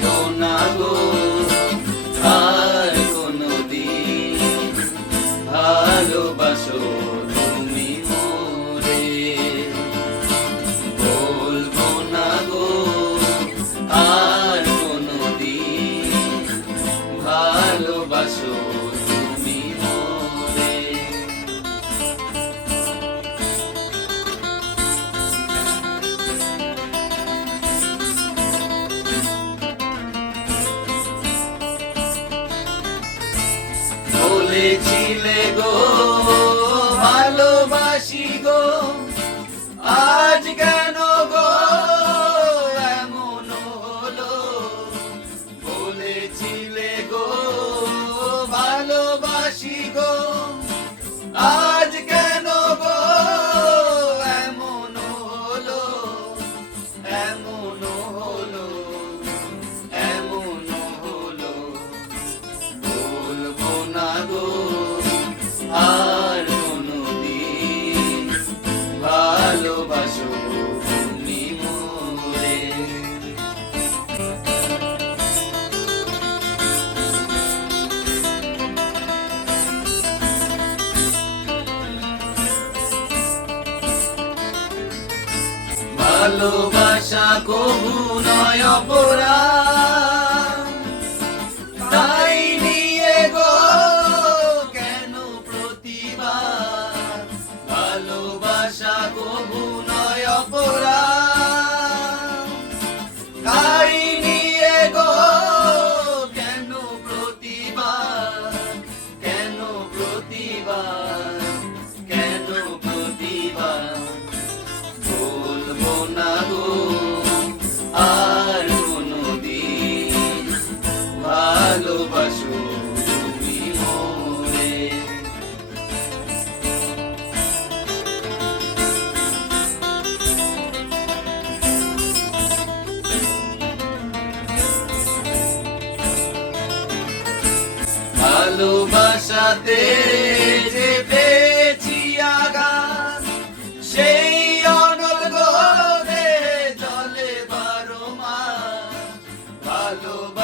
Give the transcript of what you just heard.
থাকব গো। এসেছিলে গো। ভালোবাসা কবু নয় অপরাধ। ভালোবাসাতে যে পেয়েছি আঘাত সেই অনল গোদে জলে বারো মা ভালোবাসা